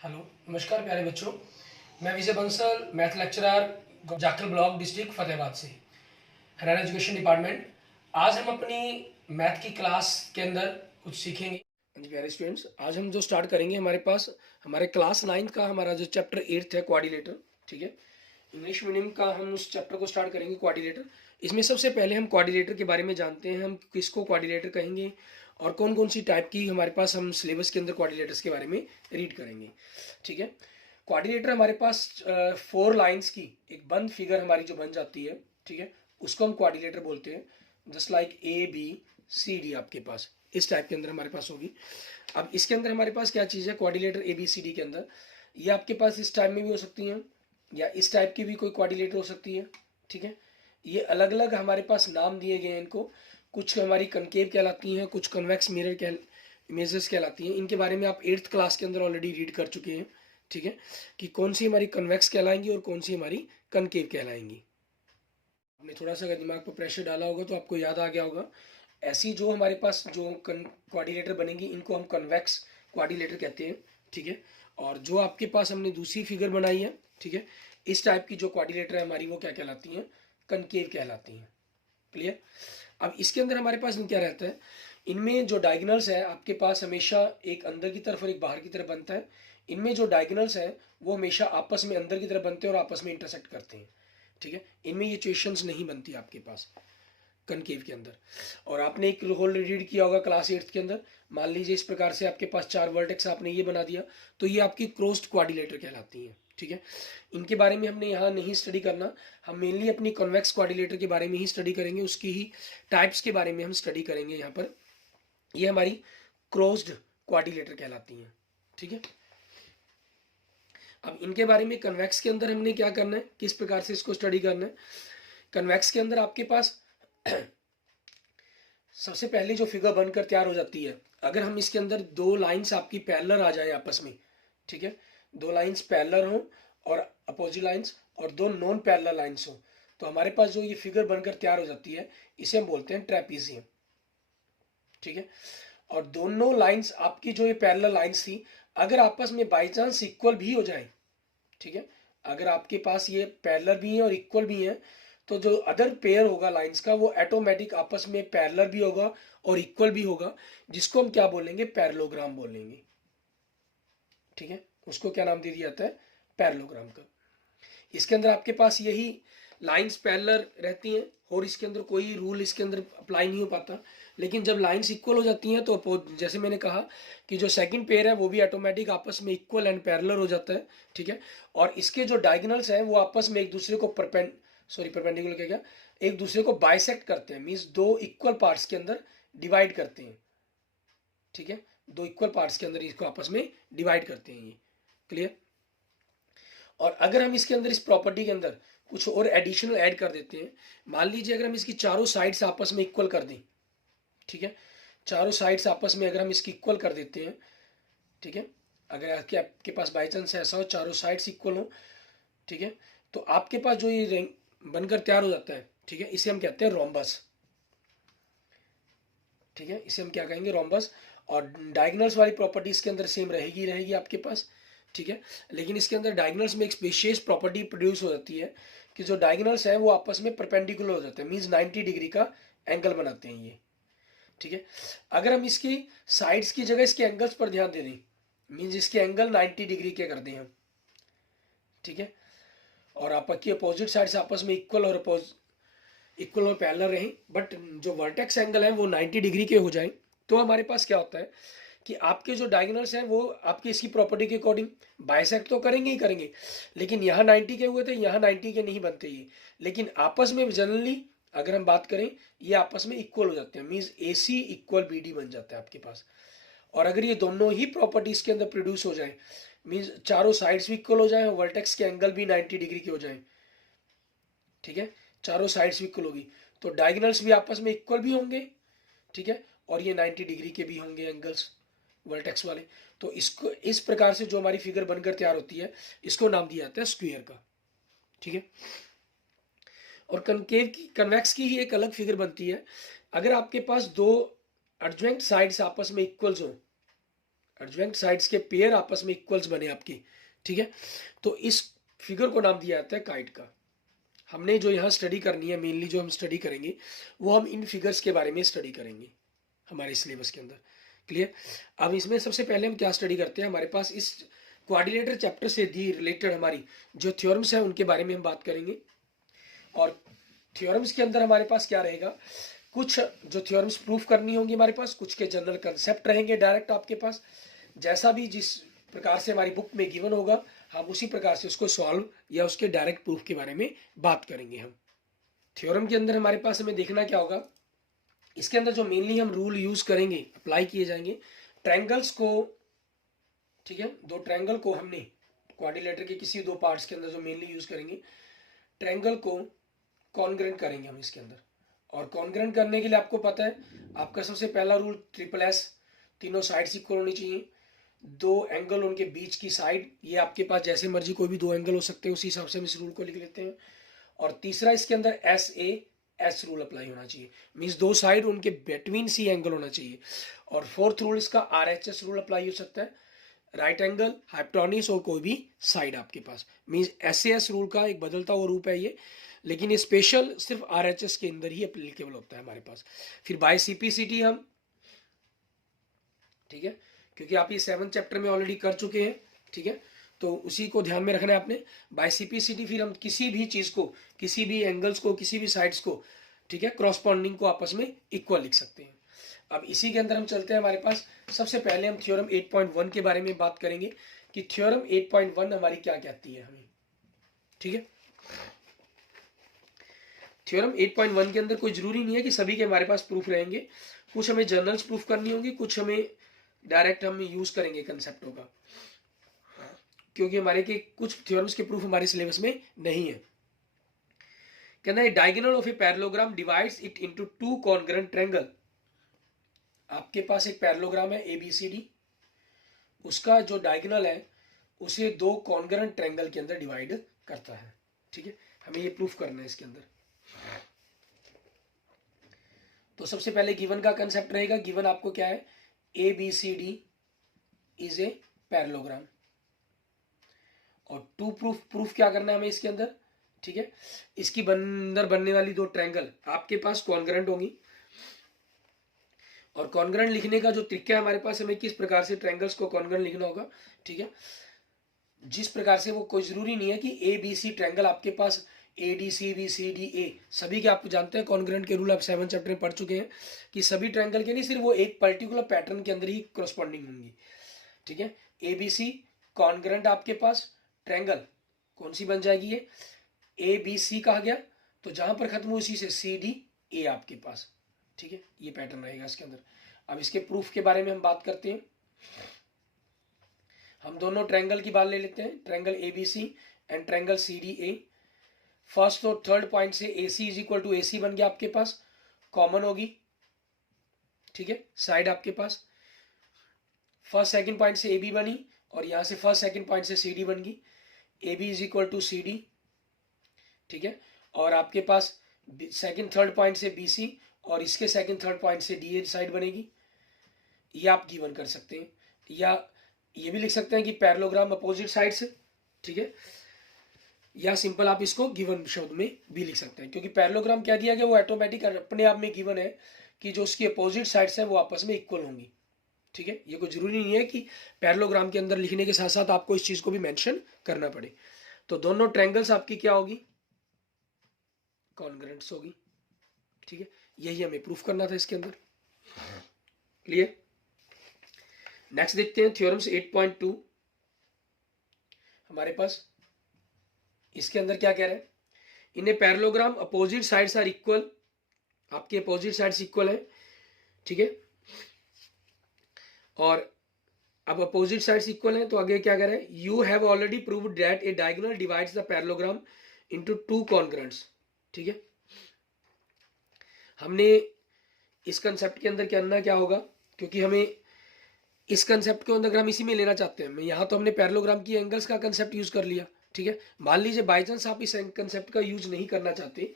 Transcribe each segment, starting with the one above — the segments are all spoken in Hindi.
हेलो, नमस्कार प्यारे बच्चों। मैं Vijay Bansal, math lecturer, Jakhal block, district Fatehabad से, हरियाणा एजुकेशन डिपार्टमेंट। आज हम अपनी मैथ की क्लास के अंदर कुछ सीखेंगे। जी प्यारे स्टूडेंट्स, आज हम जो स्टार्ट करेंगे, हमारे पास हमारे क्लास 9th का हमारा जो चैप्टर 8th है, क्वाड्रिलेटर। ठीक है, इंग्लिश मीडियम का हम उस चैप्टर को स्टार्ट करेंगे, क्वाड्रिलेटर। इसमें सबसे पहले हम क्वाड्रिलेटर के बारे में जानते हैं, हम किसको क्वाड्रिलेटर कहेंगे और कौन कौन सी टाइप की हमारे पास हम सिलेबस के अंदर क्वाड्रिलेटर्स के बारे में रीड करेंगे। ठीक है, क्वाड्रिलेटर हमारे पास 4 लाइन्स की एक बंद फिगर हमारी जो बन जाती है, ठीक है, उसको हम क्वाड्रिलेटर बोलते हैं। जस्ट लाइक ABCD आपके पास इस टाइप के अंदर हमारे पास होगी। अब इसके अंदर हमारे पास क्या चीज़ है, क्वाड्रिलेटर ABCD के अंदर ये आपके पास इस टाइप में भी हो सकती हैं या इस टाइप की भी कोई क्वाड्रिलेटर हो सकती है। ठीक है, ये अलग अलग हमारे पास नाम दिए गए हैं इनको। कुछ हमारी कनकेव कहलाती हैं, कुछ कन्वेक्स मिरर इमेजेस कहलाती हैं। इनके बारे में आप 8th क्लास के अंदर ऑलरेडी रीड कर चुके हैं। ठीक है, कि कौन सी हमारी कन्वेक्स कहलाएंगी और कौन सी हमारी कनकेव कहलाएंगी। आपने थोड़ा सा अगर दिमाग पर प्रेशर डाला होगा तो आपको याद आ गया होगा। ऐसी जो हमारे पास जो क्वाड्रिलेटर बनेंगी इनको हम कन्वेक्स क्वाड्रिलेटर कहते हैं। ठीक है, और जो आपके पास हमने दूसरी फिगर बनाई है, ठीक है, इस टाइप की जो क्वाड्रिलेटर है हमारी, वो क्या कहलाती हैं, कनकेव कहलाती हैं। क्लियर। अब इसके अंदर हमारे पास क्या रहता है, इनमें जो डायगोनल्स है आपके पास हमेशा एक अंदर की तरफ और एक बाहर की तरफ बनता है। इनमें जो डायगोनल्स है वो हमेशा आपस में अंदर की तरफ बनते हैं और आपस में इंटरसेक्ट करते हैं। ठीक है, इनमें ये इक्वेशंस नहीं बनती आपके पास कनकेव के अंदर। और आपने एक होल रीड किया होगा क्लास 8th के अंदर। मान लीजिए इस प्रकार से आपके पास 4 वर्टेक्स आपने ये बना दिया, तो ये आपकी क्रोस्ड क्वाड्रिलेटर कहलाती हैं। ठीक है, इनके बारे में हमने यहाँ नहीं स्टडी करना। हम मेनली अपनी कन्वेक्स क्वाड्रिलेटर के बारे में ही स्टडी करेंगे, उसकी ही टाइप्स के बारे में हम स्टडी करेंगे यहाँ पर। ये हमारी क्रोस्ड क्वाड्रिलेटर कहलाती हैं। ठीक है, अब इनके बारे में कन्वेक्स के अंदर हमने क्या करना है, किस प्रकार से इसको स्टडी करना है। कन्वेक्स के अंदर आपके पास सबसे पहले जो फिगर बनकर तैयार हो जाती है, अगर हम इसके अंदर 2 लाइन्स आपकी पैरेलल आ जाए आपस में, ठीक है, 2 लाइन्स पैरेलल हो और अपोजिट लाइन्स और 2 नॉन पैरेलल लाइन्स हो, तो हमारे पास जो ये फिगर बनकर तैयार हो जाती है इसे हम बोलते हैं ट्रेपीजियम। ठीक है, और दोनों लाइन्स आपकी जो ये पैरेलल लाइन्स थी, अगर आपस में बाई चांस इक्वल भी हो जाए, ठीक है, अगर आपके पास ये पैरेलल भी है और इक्वल भी है, तो जो अदर पेयर होगा लाइंस का वो ऑटोमेटिक आपस में पैरेलल भी होगा और इक्वल भी होगा, जिसको हम क्या बोलेंगे, पैरेललोग्राम बोलेंगे। ठीक है, उसको क्या नाम दे दिया जाता है, पैरेललोग्राम का। इसके अंदर आपके पास यही लाइंस पैरेलल रहती हैं और इसके अंदर कोई रूल इसके अंदर अप्लाई नहीं हो पाता। लेकिन जब लाइंस इक्वल हो जाती हैं तो जैसे मैंने कहा कि जो सेकंड पेयर है वो भी ऑटोमेटिक आपस में इक्वल एंड पैरेलल हो जाता है। ठीक है, और इसके जो डायगोनल्स हैं वो आपस में एक दूसरे को परपेंडिकुलर क्या एक दूसरे को बाइसेक्ट करते हैं, मीन्स 2 इक्वल पार्ट्स के अंदर डिवाइड करते हैं। ठीक है, 2 इक्वल पार्ट्स के अंदर इसको आपस में डिवाइड करते हैं ये। क्लियर। और अगर हम इसके अंदर इस प्रॉपर्टी के अंदर कुछ और एडिशनल ऐड कर देते हैं, मान लीजिए अगर हम इसकी चारों साइड्स आपस में इक्वल कर दें, ठीक है, चारों साइड्स आपस में अगर हम इसकी इक्वल कर देते हैं, ठीक है, अगर आपके पास बाई चांस ऐसा हो चारों साइड्स इक्वल हो, ठीक है, तो आपके पास जो ये रिंग बनकर तैयार हो जाता है, ठीक है, इसे हम कहते हैं रोम्बस। ठीक है, इसे हम क्या कहेंगे, रोम्बस। और डायगोनल्स वाली प्रॉपर्टी इसके अंदर सेम रहेगी आपके पास। ठीक है, लेकिन इसके अंदर डायगोनल्स में एक विशेष प्रॉपर्टी प्रोड्यूस हो जाती है कि जो डायगोनल्स है वो आपस में परपेंडिकुलर हो जाते हैं, मीन्स 90 डिग्री का एंगल बनाते हैं ये। ठीक है, अगर हम इसकी साइड्स की जगह इसके एंगल्स पर ध्यान दे दें, मीन्स इसके एंगल 90 डिग्री के कर दें हम, ठीक है, और आपकी अपोजिट साइड्स आपस में इक्वल और पैरेलल रहें, बट जो वर्टेक्स एंगल है वो 90 डिग्री के हो जाए, तो हमारे पास क्या होता है कि आपके जो डायगोनल्स हैं वो आपकी इसकी प्रॉपर्टी के अकॉर्डिंग बाइसेक्ट तो करेंगे ही करेंगे, लेकिन यहाँ 90 के हुए थे, यहाँ 90 के नहीं बनते ये, लेकिन आपस में जनरली अगर हम बात करें ये आपस में इक्वल हो जाते हैं, मीन्स AC इक्वल BD बन जाता है आपके पास। और अगर ये दोनों ही प्रॉपर्टीज के अंदर प्रोड्यूस हो जाए, मीन्स चारों साइड्स भी इक्वल हो जाए और वर्टेक्स के एंगल भी 90 डिग्री के हो जाए, ठीक है, चारों साइड्स भी इक्वल होगी, तो डायगोनल्स भी आपस में इक्वल भी होंगे, ठीक है, और ये 90 डिग्री के भी होंगे एंगल्स वर्टेक्स वाले। तो इसको इस प्रकार से जो हमारी फिगर बनकर तैयार होती है इसको नाम दिया जाता है स्क्वायर का। ठीक है, और कनकेव की कन्वेक्स की ही एक अलग फिगर बनती है। अगर आपके पास 2 एडजॉइंट साइड्स आपस में इक्वल्स हो, एडजॉइंट साइड्स के पेयर आपस में इक्वल्स बने आपके, ठीक है। तो इस फिगर को नाम दिया जाता है काइट का। हमने जो यहाँ स्टडी करनी है, मेनली जो हम स्टडी करेंगे वो हम इन फिगर्स के बारे में स्टडी करेंगे हमारे सिलेबस के अंदर। क्लियर। अब इसमें सबसे पहले हम क्या स्टडी करते हैं, हमारे पास इस कोऑर्डिनेटर चैप्टर से दी रिलेटेड हमारी जो थ्योरम्स हैं उनके बारे में हम बात करेंगे। और थ्योरम्स के अंदर हमारे पास क्या रहेगा, कुछ जो थ्योरम्स प्रूफ करनी होंगी हमारे पास, कुछ के जनरल कंसेप्ट रहेंगे डायरेक्ट आपके पास, जैसा भी जिस प्रकार से हमारी बुक में गिवन होगा हम उसी प्रकार से उसको सॉल्व या उसके डायरेक्ट प्रूफ के बारे में बात करेंगे। हम थ्योरम के अंदर हमारे पास हमें देखना क्या होगा, इसके अंदर जो मेनली हम रूल यूज करेंगे, अप्लाई किए जाएंगे, ट्रायंगल्स को, ठीक है, दो ट्रायंगल को हमने क्वाड्रिलेटर के किसी दो पार्ट्स के अंदर जो मेनली यूज करेंगे, ट्रायंगल को कॉन्ग्रेंट करेंगे हम इसके अंदर। और कॉन्ग्रेंट करने के लिए आपको पता है आपका सबसे पहला रूल ट्रिपल एस, तीनों साइड्स इक्वल होनी चाहिए, दो एंगल उनके बीच की साइड, ये आपके पास जैसे मर्जी कोई भी दो एंगल हो सकते हैं, उसी हिसाब से हम इस रूल को लिख लेते हैं। और तीसरा इसके अंदर S A S rule apply होना चाहिए, मीन्स दो साइड उनके बिटवीन सी एंगल होना चाहिए। और फोर्थ रूल इसका R H S rule apply हो सकता है, राइट एंगल, हाइपोटेन्यूज और कोई भी साइड आपके पास, means S A S rule का एक बदलता हुआ रूप है ये, लेकिन ये स्पेशल सिर्फ आर एच एस के अंदर ही एप्लीकेबल होता है हमारे पास। फिर बाय सीपीसीटी हम, ठीक है, क्योंकि आप ये 7th चैप्टर में ऑलरेडी कर चुके हैं, ठीक है, तो उसी को ध्यान में रखना है आपने। बाय सीपीसीटी फिर हम किसी भी चीज को, किसी भी एंगल्स को, किसी भी साइड्स को, ठीक है, क्रॉसपॉन्डिंग को आपस में इक्वल लिख सकते हैं। अब इसी के अंदर हम चलते हैं हमारे पास, सबसे पहले हम थ्योरम 8.1 के बारे में बात करेंगे कि थ्योरम 8.1 हमारी क्या कहती है हमें, ठीक है। थ्योरम 8.1 के अंदर कोई जरूरी नहीं है कि सभी के हमारे पास प्रूफ रहेंगे, कुछ हमें जर्नल्स प्रूफ करनी होंगी, कुछ हमें डायरेक्ट हम यूज करेंगे कंसेप्टों का, क्योंकि हमारे के कुछ थ्योरम्स के प्रूफ हमारे सिलेबस में नहीं है। कहना है diagonal of a parallelogram divides it into two congruent triangle. आपके पास एक पैरेललोग्राम है ABCD, उसका जो डायगोनल है उसे दो कॉन्ग्रुएंट ट्रायंगल के अंदर डिवाइड करता है, ठीक है, हमें ये प्रूफ करना है इसके अंदर। तो सबसे पहले गिवन का कंसेप्ट रहेगा, गिवन आपको क्या है, ABCD इज ए पैरेललोग्राम। और टू प्रूफ क्या करना है हमें इसके अंदर, ठीक है, इसकी अंदर बनने वाली दो ट्रायंगल आपके पास कॉन्ग्रुएंट होंगी। और कॉन्ग्रुएंट लिखने का जो तरीका है हमारे पास, हमें किस प्रकार से ट्रायंगल्स को कॉन्ग्रुएंट लिखना होगा, ठीक है, जिस प्रकार से, वो कोई जरूरी नहीं है कि ABC ट्रायंगल आपके पास ADCBCDA सभी के, आप जानते हैं कॉन्ग्रुएंट के रूल आप 7th चैप्टर में पढ़ चुके हैं कि सभी ट्रायंगल के नहीं, सिर्फ वो एक पर्टिकुलर पैटर्न के अंदर ही करस्पॉन्डिंग होंगी, ठीक है। ABC कॉन्ग्रुएंट आपके पास ट्रायंगल कौन सी बन जाएगी, ये ABC कहा गया, तो जहां पर खत्म हो उसी से CDA आपके पास, ठीक है, ये पैटर्न रहेगा इसके अंदर। अब इसके प्रूफ के बारे में हम बात करते हैं। हम दोनों ट्रायंगल की बात ले लेते हैं, triangle ABC and triangle CDA। First और थर्ड पॉइंट से AC is equal to AC बन गया आपके पास, कॉमन होगी, ठीक है, साइड आपके पास। फर्स्ट सेकंड पॉइंट से AB बनी और यहां से फर्स्ट सेकंड पॉइंट से CD बन गई, AB is equal to CD, ठीक है। और आपके पास सेकंड थर्ड पॉइंट से BC और इसके सेकंड थर्ड पॉइंट से DA साइड बनेगी, ये आप गिवन कर सकते हैं, या ये भी लिख सकते हैं कि पैरेललोग्राम अपोजिट साइड्स, ठीक है, या सिंपल आप इसको गिवन शब्द में भी लिख सकते हैं, क्योंकि पैरेललोग्राम क्या दिया गया, वो ऑटोमेटिक अपने आप में गिवन है कि जो उसकी अपोजिट साइड्स है वो आपस में इक्वल होंगी, ठीक है। ये कोई जरूरी नहीं है कि पैरेललोग्राम के अंदर लिखने के साथ साथ आपको इस चीज को भी मेंशन करना पड़े। तो दोनों ट्रायंगल्स आपकी क्या होगी, कॉन्ग्रुएंट्स होगी, ठीक है, यही हमें प्रूफ करना था इसके अंदर। क्लियर। नेक्स्ट देखते हैं थ्योरम्स 8.2 हमारे पास, इसके अंदर क्या कह रहे हैं, in a parallelogram opposite sides are equal, आपके अपोजिट साइड्स इक्वल है, ठीक है। और अब अपोजिट साइड्स इक्वल है तो आगे क्या कह रहे हैं, you have already proved that A diagonal divides the parallelogram into two congruents, ठीक है। हमने इस कंसेप्ट के अंदर करना क्या होगा, क्योंकि हमें इस कंसेप्ट के अंदर अगर हम इसी में लेना चाहते हैं, यहाँ तो हमने पैरेललोग्राम की एंगल्स का कंसेप्ट यूज कर लिया, ठीक है। मान लीजिए बाई चांस आप इस कंसेप्ट का यूज नहीं करना चाहते,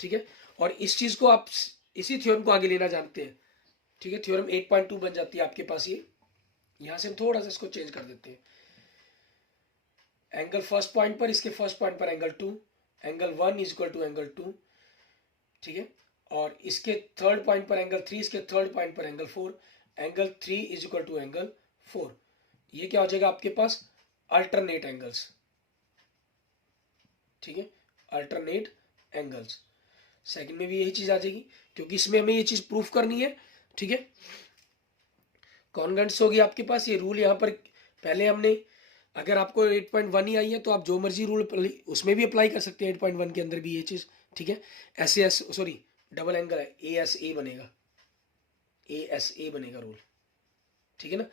ठीक है, और इस चीज को आप इसी थ्योरम को आगे लेना जानते हैं, ठीक है, थ्योरम 8.2 बन जाती है आपके पास ये यहाँ से हम थोड़ा सा इसको चेंज कर देते हैं। एंगल फर्स्ट पॉइंट पर, इसके फर्स्ट पॉइंट पर angle 2, angle 1 is equal to angle 2, ठीक है। और इसके थर्ड पॉइंट पर एंगल 3, इसके थर्ड पॉइंट पर angle 4, angle 3 is equal to angle 4। ये क्या हो जाएगा आपके पास, अल्टरनेट एंगल्स, ठीक है, अल्टरनेट एंगल्स। सेकंड में भी यही चीज आ जाएगी, क्योंकि इसमें हमें ये चीज प्रूफ करनी है, ठीक है। कॉन्ग्रुएंस होगी आपके पास। ये रूल यहाँ पर पहले हमने, अगर आपको 8.1 ही आई है तो आप जो मर्जी रूल उसमें भी अप्लाई कर सकते हैं, 8.1 के अंदर भी ये चीज, ठीक है। एस सॉरी डबल एंगल है, ASA बनेगा, ASA बनेगा रूल, ठीक है ना।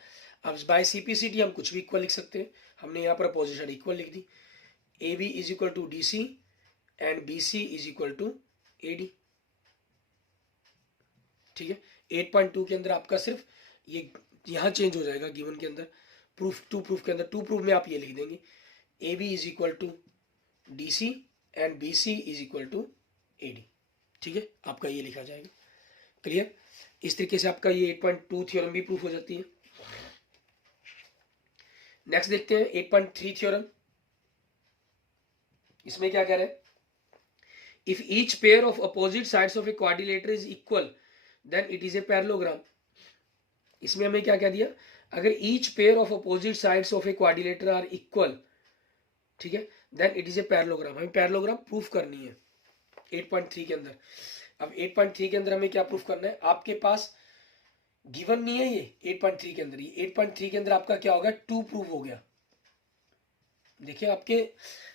अब बाय CPCT हम कुछ भी इक्वल लिख सकते हैं। हमने यहाँ पर अपोजिट साइड इक्वल लिख दी, AB is equal to DC and BC is equal to AD, ठीक है। 8.2 के अंदर आपका सिर्फ ये यहाँ चेंज हो जाएगा गिवन के अंदर, प्रूफ के अंदर, टू प्रूफ में आप ये लिख देंगे AB is equal to DC and BC is equal to AD, ठीक है। आपका ये लिखा जाएगा। क्लियर। इस तरीके से आपका ये 8.2 थ्योरम भी प्रूफ हो जाती है। नेक्स्ट देखते हैं 8.3 थ्योरम। इसमें क्या कह रहे हैं, if each pair of opposite sides of a quadrilateral is equal then it is a parallelogram. इसमें हमें क्या कह दिया, अगर each pair of opposite sides of a quadrilateral are equal, ठीक है, then it is a parallelogram. हमें पैरेललोग्राम प्रूफ करनी है 8.3 के अंदर। अब 8.3 के अंदर हमें क्या प्रूफ करना है, आपके पास गिवन नहीं है ये 8.3 के अंदर, ये 8.3 के अंदर आपका क्या होगा, 2 प्रूफ हो गया। देखिए आपके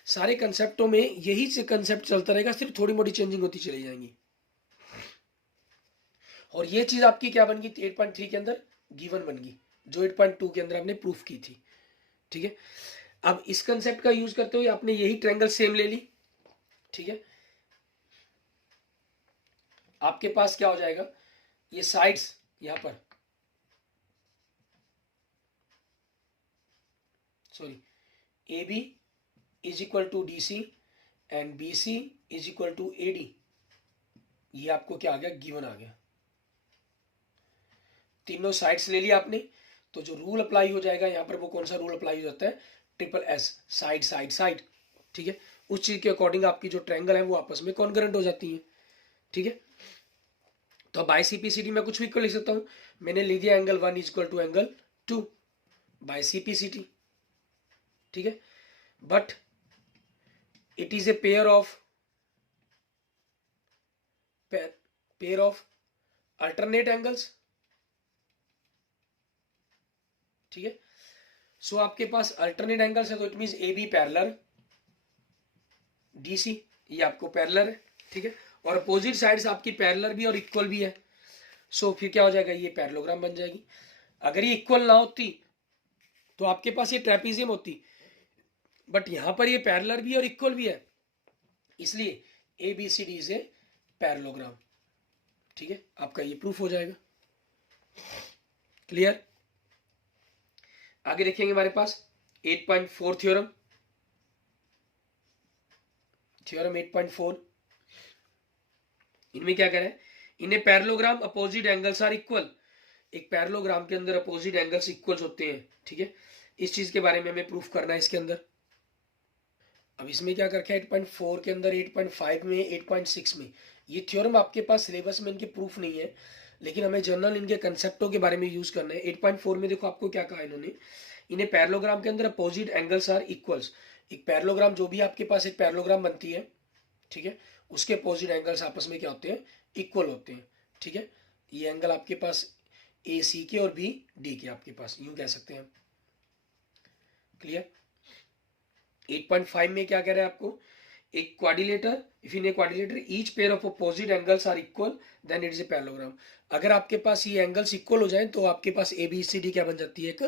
सारे कंसेप्टों में यही से कंसेप्ट चलता रहेगा, सिर्फ थोड़ी मोटी चेंजिंग होती चली जाएंगी। और ये चीज आपकी क्या बन गई 8.3 के अंदर, गिवन बन गई, जो 8.2 के अंदर आपने प्रूफ की थी, ठीक है। अब इस कंसेप्ट का यूज करते हुए आपने यही ट्रायंगल सेम ले ली, ठीक है। आपके पास क्या हो जाएगा, ये साइड्स यहां पर, sorry, AB is equal to DC and BC is equal to AD, ये आपको क्या आ गया, गिवन आ गया। तीनों साइड्स ले लिया आपने, तो जो रूल अप्लाई हो जाएगा यहाँ पर, वो कौन सा रूल अप्लाई हो जाता है, SSS, साइड साइड साइड, ठीक है। उस चीज के अकॉर्डिंग आपकी जो ट्रायंगल है वो आपस में कॉन्ग्रुएंट हो जाती है, ठीक है। तो बाय CPCT में कुछ भी क्यों लिख सकता हूं, मैंने लिख दिया angle 1 is equal to angle 2 by CPCT, ठीक है। But it is a pair of alternate angles, ठीक है। सो आपके पास अल्टरनेट एंगल्स है, तो it means AB parallel DC, ये आपको पैरेलल है, ठीक है। और अपोजिट साइड्स आपकी पैरेलल भी और इक्वल भी है, सो फिर क्या हो जाएगा, ये पैरेललोग्राम बन जाएगी। अगर ये इक्वल ना होती तो आपके पास ये ट्रेपीजियम होती, बट यहां पर ये पैरेलल भी और इक्वल भी है, इसलिए ABCD इज ए पैरेललोग्राम, ठीक है। आपका ये प्रूफ हो जाएगा। क्लियर। आगे देखेंगे हमारे पास 8.4 थ्योरम, 8.4। इनमें क्या कह रहे हैं, इन्हें parallelogram opposite angles are equal. एक पैरेललोग्राम के अंदर अपोजिट एंगल्स इक्वल होते हैं, ठीक है। इस चीज के बारे में हमें प्रूफ करना है इसके अंदर। अब इसमें क्या करके 8.4 के अंदर, 8.5 में, 8.6 में, ये थ्योरम आपके पास सिलेबस में इनके प्रूफ नहीं है, लेकिन हमें जनरल इनके कंसेप्टों के बारे में यूज करना है। 8.4 में देखो आपको क्या कहा इन्होंने, इन्हें पैरेललोग्राम के अंदर अपोजिट एंगल्स आर इक्वल्स। एक पैरेललोग्राम, जो भी आपके पास एक पैरेललोग्राम बनती है, ठीक है, उसके अपोजिट एंगल्स आपस में क्या होते हैं, इक्वल होते हैं, ठीक है। ये एंगल आपके पास AC के और BD के आपके पास, यूं कह सकते हैं। क्लियर। 8.5 में क्या कह रहे हैं आपको, एक quadrilateral, if in a quadrilateral each pair of opposite angles are equal then it is a parallelogram. अगर आपके पास ये एंगल्स इक्वल हो जाएं तो आपके पास ABCD क्या बन जाती है, एक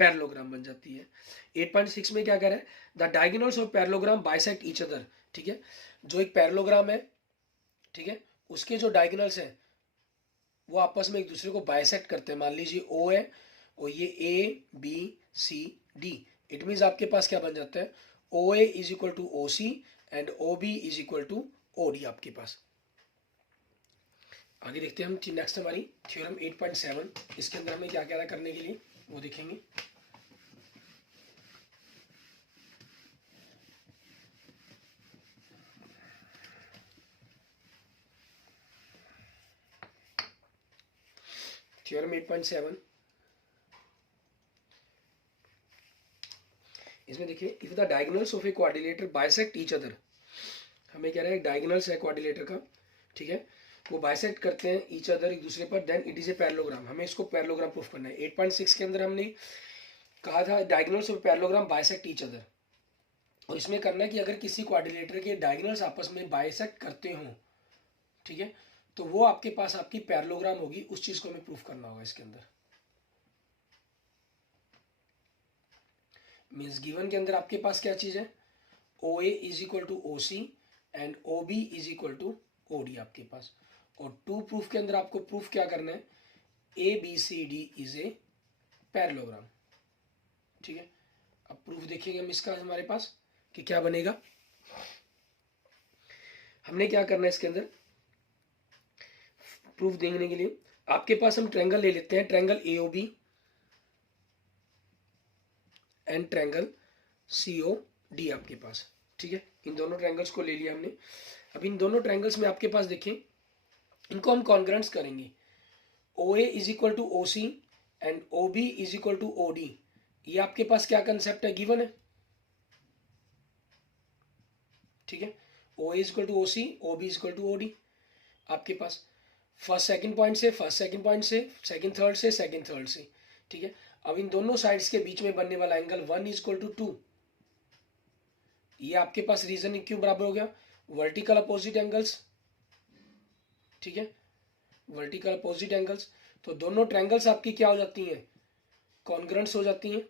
पैरेललोग्राम बन जाती है। 8.6 में क्या कह रहा है, the diagonals of parallelogram bisect each other, ठीक है। जो एक पैरेललोग्राम है, ठीक है, उसके जो डायगोनल्स हैं वो आपस में एक दूसरे को बाइसेक्ट करते हैं। मान लीजिए O है और ये ABCD, इट मीन्स आपके पास क्या बन जाता है, OA is equal to OC and OB is equal to OD आपके पास। आगे देखते हैं हम नेक्स्ट हमारी थ्योरम 8.7। इसके अंदर हमें क्या क्या करने के लिए, वो देखेंगे। थ्योरम 8.7, इसमें देखिए, if the diagonals of a quadrilateral bisect each other, हमें कह रहा है डायगोनल्स है क्वाड्रिलेटर का, ठीक है, वो बाइसेक्ट करते हैं ईच अदर, एक दूसरे पर, then it is a parallelogram, हमें इसको पैरेललोग्राम प्रूफ करना है। 8.6 के अंदर हमने कहा था diagonals of parallelogram bisect each other, और इसमें करना है कि अगर किसी क्वाड्रिलेटर के डायगोनल्स आपस में बाइसेक्ट करते हों, ठीक है, तो वो आपके पास आपकी पैरेललोग्राम होगी, उस चीज को हमें प्रूफ करना होगा इसके अंदर। मीन्स गिवन के अंदर आपके पास क्या चीज है, O A is equal to O C and O B is equal to O D आपके पास, और टू प्रूफ के अंदर आपको प्रूफ क्या करना है, A B C D is a parallelogram, ठीक है। अब प्रूफ देखेंगे हम इसका हमारे पास कि क्या बनेगा। हमने क्या करना है इसके अंदर प्रूफ देखने के लिए, आपके पास हम ट्रायंगल ले लेते हैं, triangle A O B and triangle C O D आपके पास, ठीक है। इन दोनों ट्रायंगल्स को ले लिया हमने। अब इन दोनों ट्रायंगल्स में आपके पास देखें, इनको हम कॉन्ग्रेंट्स करेंगे, O A is equal to O C and O B is equal to O D. ये आपके पास क्या कंसेप्ट है, गिवन है, ठीक है। O A is equal to O C, O B is equal to O D, आपके पास फर्स्ट सेकंड पॉइंट से, फर्स्ट सेकंड पॉइंट से, सेकंड थर्ड से, सेकंड थर्ड से, ठीक है। अब इन दोनों साइड्स के बीच में बनने वाला एंगल 1 इज इक्वल टू 2, ये आपके पास रीजन क्यों बराबर हो गया, वर्टिकल अपोजिट एंगल्स, ठीक है, वर्टिकल अपोजिट एंगल्स, तो दोनों ट्रायंगल्स आपकी क्या हो जाती हैं, कॉन्ग्रेंट्स हो जाती हैं,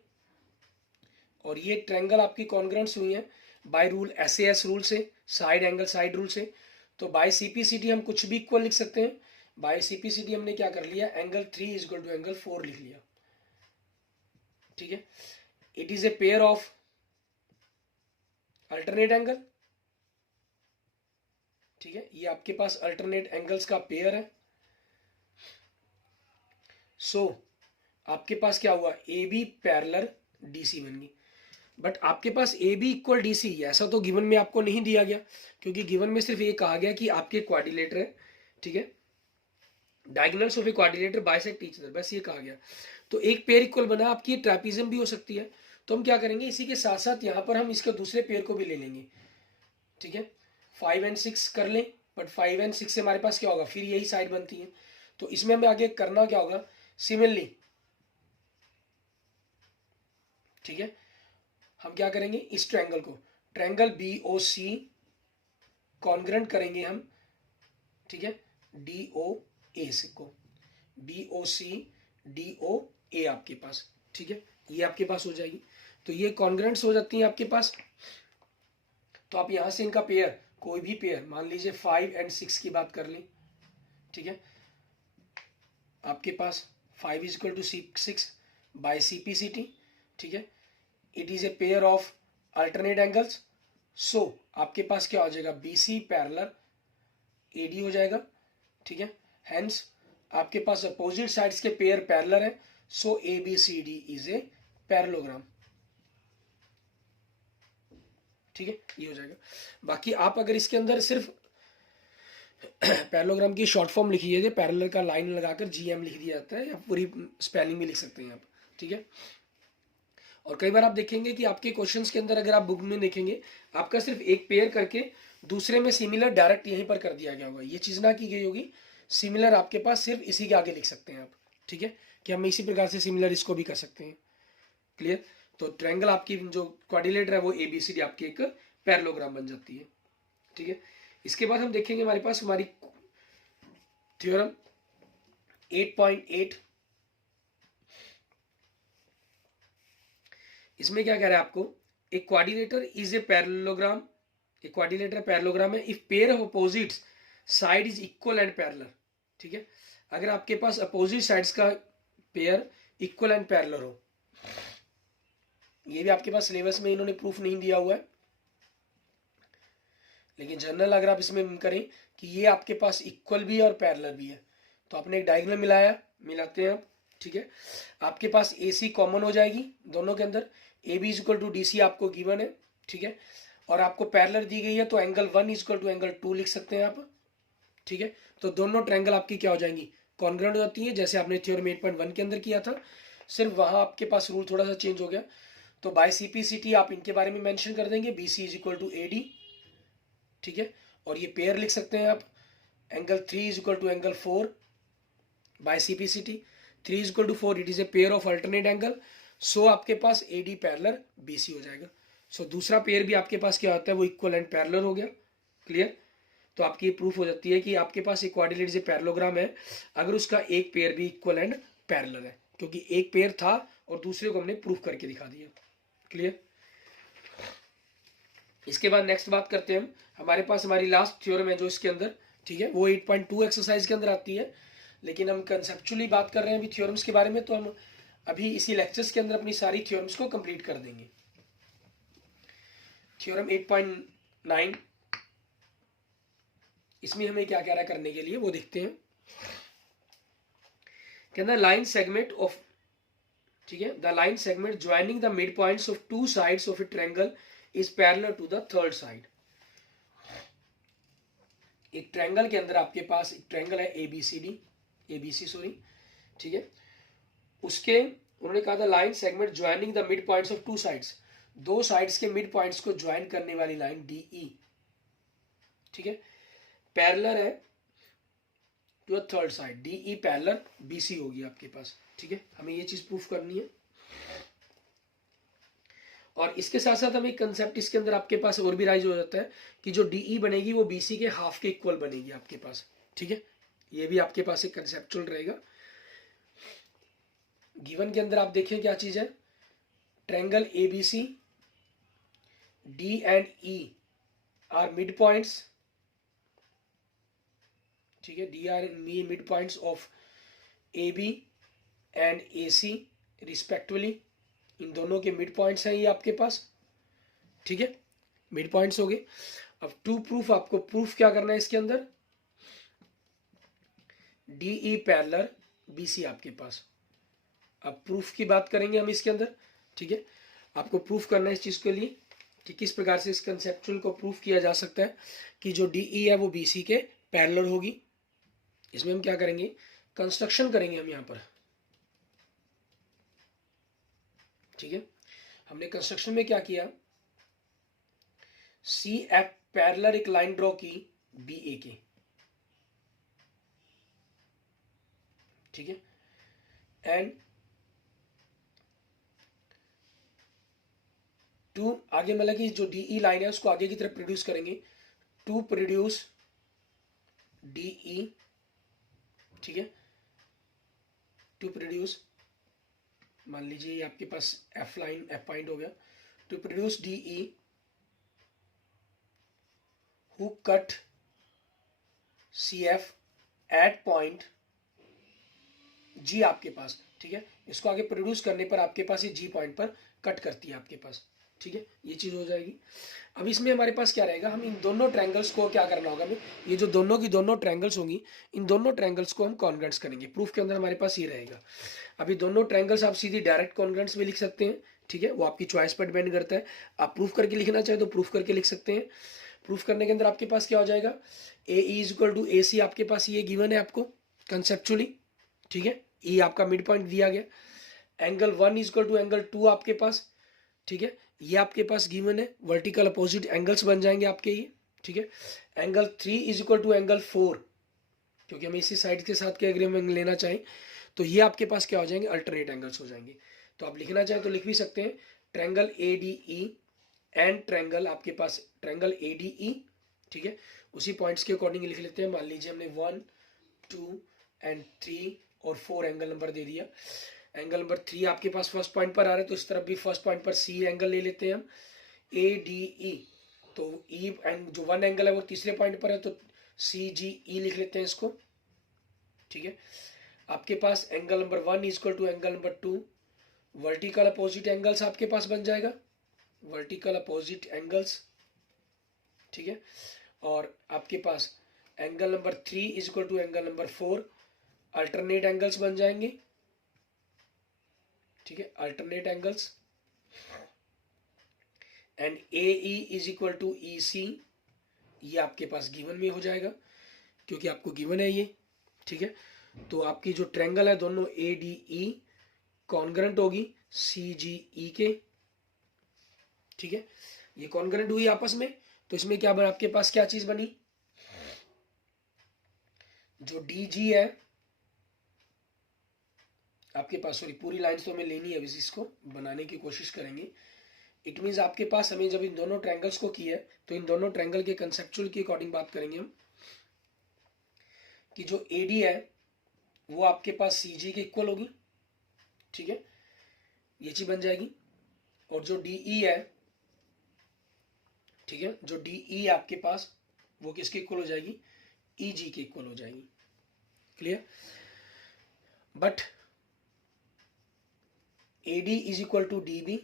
और ये ट्रायंगल आपकी कॉन्ग्रेंट्स हुई हैं बाय रूल SAS रूल से, साइड एंगल साइड रूल से। तो बाय CPCD हम कुछ भी इक्वल लिख सकते हैं, बाय CPCD हमने क्या कर लिया, angle 3 is equal to angle 4 लिख लिया, ठीक है। It is a pair of alternate angle, ठीक है, ये आपके पास अल्टरनेट एंगल्स का पेयर है। सो आपके पास क्या हुआ, ए बी पैरेलल DC बन गई, बट आपके पास ए बी इक्वल DC, ऐसा तो गिवन में आपको नहीं दिया गया, क्योंकि गिवन में सिर्फ ये कहा गया कि आपके क्वाड्रिलेटर है, ठीक है, diagonals of a quadrilateral bisect each other, बस ये कहा गया। तो एक पेयर इक्वल बना, आपकी ट्रैपिज्म भी हो सकती है, तो हम क्या करेंगे, इसी के साथ साथ यहाँ पर हम इसके दूसरे पेयर को भी ले लेंगे, ठीक है। 5 and 6 कर लें, बट 5 and 6 से हमारे पास क्या होगा, फिर यही साइड बनती है, तो इसमें हमें आगे करना क्या होगा, सिमिलरली, ठीक है, हम क्या करेंगे, इस ट्रायंगल को, ट्रायंगल BOC कॉन्ग्रेंट करेंगे हम, ठीक है, DOA से को, BOC DOA आपके पास, ठीक है, ये आपके पास हो जाएगी, तो ये कॉन्ग्रेंट्स हो जाती हैं आपके पास। तो आप यहां से इनका पेयर, कोई भी पेयर, मान लीजिए 5 and 6 की बात कर ली, ठीक है, आपके पास 5 is equal to 6 by CPCT, ठीक है, it is a pair of alternate angles, so आपके पास क्या हो जाएगा, BC पैरेलल AD हो जाएगा, ठीक है, हेंस आपके पास अपोजिट साइड्स के पेयर पैरेलल है, सो ABCD इज ए पैरेललोग्राम, ठीक है, ये हो जाएगा। बाकी आप अगर इसके अंदर सिर्फ पैरेललोग्राम की शॉर्ट फॉर्म लिखी है, पैरेलल का लाइन लगाकर GM लिख दिया जाता है, या पूरी स्पेलिंग भी लिख सकते हैं आप, ठीक है। और कई बार आप देखेंगे कि आपके क्वेश्चंस के अंदर अगर आप बुक में देखेंगे, आपका सिर्फ एक पेयर करके दूसरे में सिमिलर डायरेक्ट यहीं पर कर दिया गया होगा, ये चीज ना की गई होगी, सिमिलर आपके पास सिर्फ इसी के आगे लिख सकते हैं आप, ठीक है, कि हम इसी प्रकार से सिमिलर इसको भी कर सकते हैं, क्लियर। तो ट्रायंगल आपकी जो क्वाड्रिलेटर है वो ABCD आपकी एक पैरेललोग्राम बन जाती है, ठीक है। इसके बाद हम देखेंगे हमारे पास हमारी थ्योरम 8.8, इसमें क्या कह रहा है आपको, एक क्वाड्रिलेटर इज ए पैरेललोग्राम, एक क्वाड्रिलेटर पैरेललोग्राम है if pair of opposites side is equal and parallel, ठीक है, अगर आपके पास अपोजिट साइड्स का पेयर इक्वल एंड पैरेलल हो, ये भी आपके पास सिलेबस में इन्होंने प्रूफ नहीं दिया हुआ है, लेकिन जनरल अगर आप इसमें करें कि ये आपके पास इक्वल भी है और पैरेलल भी है, तो आपने एक डायगोनल मिलाते हैं आप, ठीक है। आपके पास ए सी कॉमन हो जाएगी दोनों के अंदर, A B is equal to D C आपको गिवन है, ठीक है। और आपको पैरेलल दी गई है तो angle 1 is equal to angle 2 लिख सकते हैं आप, ठीक है। तो दोनों ट्रायंगल आपकी क्या हो जाएंगी, कॉन्ग्रुएंट हो जाती है, जैसे आपने थ्योरम 8.1 के अंदर किया था, सिर्फ वहां आपके पास रूल थोड़ा सा चेंज हो गया। तो बाय सीपीसीटी आप इनके बारे में मेंशन कर देंगे, B C is equal to A D, ठीक है। और ये पेयर लिख सकते हैं आप, angle 3 is equal to angle 4 by CPCT, 3 is equal to 4, it is a pair of alternate angle, so आपके पास A D parallel B C हो जाएगा। सो दूसरा पेयर भी आपके पास क्या होता है, वो इक्वल एंड पैरेलल हो गया, क्लियर। तो आपकी ये प्रूफ हो जाती है कि आपके पास एक क्वाड्रिलेटरल जो पैरेललोग्राम है, अगर उसका एक पेयर भी इक्वल एंड पैरेलल है, क्योंकि एक पेयर था और दूसरे को हमने प्रूफ करके दिखा दिया, क्लियर। इसके बाद नेक्स्ट बात करते हैं हम, हमारे पास हमारी लास्ट थ्योरम है जो इसके अंदर, ठीक है, वो 8.2 एक्सरसाइज के अंदर आती है, लेकिन हम कंसेप्चुअली बात कर रहे हैं अभी थ्योरम्स के बारे में, तो हम अभी इसी लेक्चर्स के अंदर अपनी सारी थ्योरम्स को कंप्लीट कर देंगे। थ्योरम 8.9, इसमें हमें क्या कह रहा है करने के लिए वो देखते हैं। कहना लाइन सेगमेंट ऑफ, ठीक है, the line segment joining the mid points of two sides of a triangle is parallel to the third side. एक ट्रायंगल के अंदर आपके पास एक ट्रायंगल है एबीसी सॉरी, ठीक है, उसके उन्होंने कहा था line segment joining the mid points of two sides, दो साइड्स के मिड पॉइंट्स को ज्वाइन करने वाली लाइन डीई, ठीक है, पैरेलल है to a third side, D E parallel B C होगी आपके पास, ठीक है। हमें ये चीज प्रूफ करनी है। और इसके साथ साथ हमें कंसेप्ट इसके अंदर आपके पास और भी राइज हो जाता है कि जो डीई बनेगी वो बीसी के हाफ के इक्वल बनेगी आपके पास, ठीक है। ये भी आपके पास एक कंसेप्चुअल रहेगा। गिवन के अंदर आप देखें क्या चीज है, triangle ABC, D and E are mid points, ठीक है, D are mid points of A B and A C respectively, इन दोनों के मिड पॉइंट्स हैं ये आपके पास, ठीक है, मिड पॉइंट्स हो गए। अब टू प्रूफ, आपको प्रूफ क्या करना है इसके अंदर, डीई पैरेलल बीसी आपके पास। अब प्रूफ की बात करेंगे हम इसके अंदर, ठीक है, आपको प्रूफ करना है इस चीज के लिए कि किस प्रकार से इस कंसेप्चुअल को प्रूफ किया जा सकता है कि जो डीई है वो बीसी के पैरेलल होगी। इसमें हम क्या करेंगे, कंस्ट्रक्शन करेंगे हम यहां पर, ठीक है। हमने कंस्ट्रक्शन में क्या किया, सी एफ पैरेलल एक लाइन ड्रॉ की बी ए के, ठीक है, एंड टू आगे मतलब कि जो डीई लाइन है उसको आगे की तरफ प्रोड्यूस करेंगे, टू प्रोड्यूस डीई, ठीक है, टू प्रोड्यूस, मान लीजिए आपके पास एफ लाइन एफ पॉइंट हो गया, to produce DE who cut C F at point G आपके पास, ठीक है। इसको आगे प्रोड्यूस करने पर आपके पास ये जी पॉइंट पर कट करती है आपके पास, ठीक है, ये चीज हो जाएगी। अब इसमें हमारे पास क्या रहेगा, हम इन दोनों ट्रायंगल्स को क्या करना होगा हमें, ये जो दोनों की दोनों ट्रायंगल्स होंगी, इन दोनों ट्रायंगल्स को हम कॉन्ग्रुएंट्स करेंगे। प्रूफ के अंदर हमारे पास ये रहेगा। अभी दोनों ट्रायंगल्स आप सीधी डायरेक्ट कॉन्ग्रुएंट्स में लिख सकते हैं, ठीक है, वो आपकी चॉइस पर डिपेंड करता है। आप प्रूफ करके लिखना चाहे तो प्रूफ करके लिख सकते हैं। प्रूफ करने के अंदर आपके पास क्या हो जाएगा, ए इज इक्वल टू ए सी, आपके पास ये गिवन है आपको कंसेप्चुअली, ठीक है, ई आपका मिड पॉइंट दिया गया, angle 1 is equal to angle 2 आपके पास, ठीक है, ये आपके पास गिवन है, वर्टिकल अपोजिट एंगल्स बन जाएंगे आपके ये, ठीक है। Angle 3 is equal to angle 4, क्योंकि हम इसी साइड के साथ के अगर हम लेना चाहें तो ये आपके पास क्या हो जाएंगे, अल्टरनेट एंगल्स हो जाएंगे। तो आप लिखना चाहें तो लिख भी सकते हैं, triangle A D E and triangle आपके पास ट्रायंगल ए डी ई, ठीक है, उसी पॉइंट्स के अकॉर्डिंग लिख लेते हैं। मान लीजिए हमने 1 2 एंड 3 और 4 एंगल नंबर दे दिया। एंगल नंबर 3 आपके पास फर्स्ट पॉइंट पर आ रहा है, तो इस तरफ भी फर्स्ट पॉइंट पर सी एंगल ले लेते हैं हम, ए डी ई, तो ई एंड जो 1 एंगल है वो तीसरे पॉइंट पर है, तो सी जी ई लिख लेते हैं इसको, ठीक है। आपके पास angle number 1 is equal to angle number 2, vertical opposite angles आपके पास बन जाएगा, वर्टिकल अपोजिट एंगल्स, ठीक है। और आपके पास angle number 3 is equal to angle number 4, alternate angles बन जाएंगे, ठीक है, alternate angles, and A E is equal to E C, ये आपके पास गिवन में हो जाएगा क्योंकि आपको गिवन है ये, ठीक है। तो आपकी जो ट्रायंगल है दोनों ए डी ई कॉन्ग्रेंट होगी सी जी ई के, ठीक है, ये कॉन्ग्रेंट हुई आपस में। तो इसमें क्या बना, आपके पास क्या चीज बनी, जो डी जी है आपके पास, सॉरी पूरी लाइन तो हमें लेनी है, इसको बनाने की कोशिश करेंगे। इट मीन्स आपके पास, हमें जब इन दोनों ट्रायंगल्स को किया है तो इन दोनों ट्रायंगल के कंसेप्चुअल के अकॉर्डिंग बात करेंगे हम कि जो ए डी है वो आपके पास सी जी के इक्वल होगी, ठीक है, ये चीज बन जाएगी। और जो डी ई है, ठीक है, जो डी ई आपके पास वो किसके इक्वल हो जाएगी, ई जी के इक्वल हो जाएगी। Clear. But A D is equal to D B,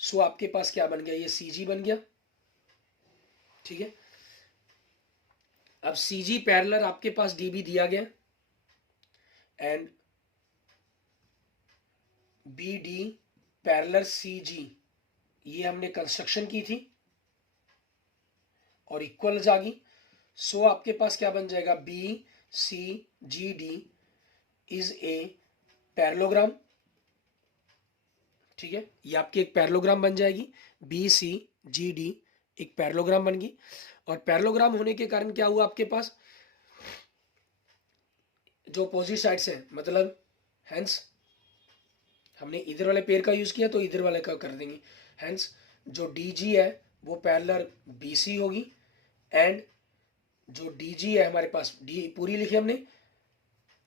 so आपके पास क्या बन गया, ये सी जी बन गया, ठीक है। अब सी जी पैरेलल आपके पास डी बी दिया गया, and B D parallel C G, ये हमने कंस्ट्रक्शन की थी और इक्वल आ गई। सो आपके पास क्या बन जाएगा, B C G D is a parallelogram, ठीक है, ये आपकी एक पैरेललोग्राम बन जाएगी, बी सी जी डी एक पैरेललोग्राम बन गई। और पैरेललोग्राम होने के कारण क्या हुआ, आपके पास जो अपोजिट साइड्स है, मतलब हेंस हमने इधर वाले पेयर का यूज किया तो इधर वाले का कर देंगे, हेंस जो डी जी है वो पैरेलल बी सी होगी, एंड जो डी जी है हमारे पास, डी पूरी लिखी हमने,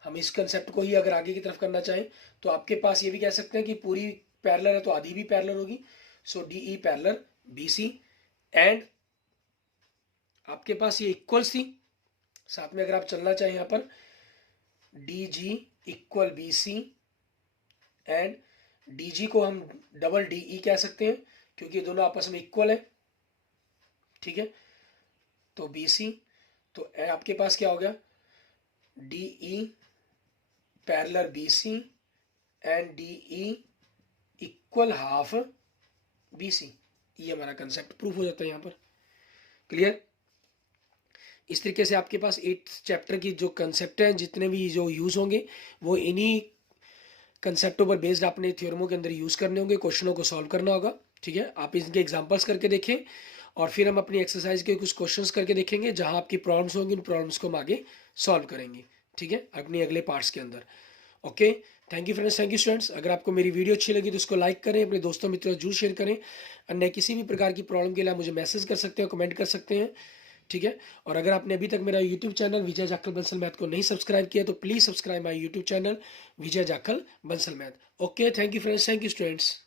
हम इस कंसेप्ट को ही अगर आगे की तरफ करना चाहें तो आपके पास ये भी कह सकते हैं कि पूरी पैरेलल है तो आधी भी पैरेलल होगी। So D E parallel B C, and आपके पास ये इक्वल्स थी, साथ में अगर आप चलना चाहें यहां पर D G equal B C, and D G को हम डबल डी ई कह सकते हैं क्योंकि दोनों आपस में इक्वल है, ठीक है। तो बी सी, तो आपके पास क्या हो गया, D E parallel B C and D E equal half B C, ये हमारा कंसेप्ट प्रूफ हो जाता है यहां पर। क्लियर। इस तरीके से आपके पास 8th चैप्टर की जो कंसेप्ट हैं, जितने भी जो यूज होंगे वो इन्हीं कंसेप्टों पर बेस्ड अपने थ्योरमों के अंदर यूज करने होंगे, क्वेश्चनों को सॉल्व करना होगा, ठीक है। आप इनके एग्जांपल्स करके देखें और फिर हम अपनी एक्सरसाइज के कुछ क्वेश्चंस करके देखेंगे, जहां आपकी प्रॉब्लम्स होंगी उन प्रॉब्लम्स को हम आगे सॉल्व करेंगे, ठीक है, अपने अगले पार्ट्स के अंदर। Okay, thank you friends, thank you students. अगर आपको मेरी वीडियो अच्छी लगी तो उसको लाइक करें, अपने दोस्तों मित्रों जरूर शेयर करें। अन्य किसी भी प्रकार की प्रॉब्लम के लिए आप मुझे मैसेज कर सकते हैं, कमेंट कर सकते हैं, ठीक है। और अगर आपने अभी तक मेरा यूट्यूब चैनल विजय जाखल बंसल मैथ को नहीं सब्सक्राइब किया तो please subscribe my YouTube channel Vijay Jakhal Bansal math. Okay, thank you friends, thank you students.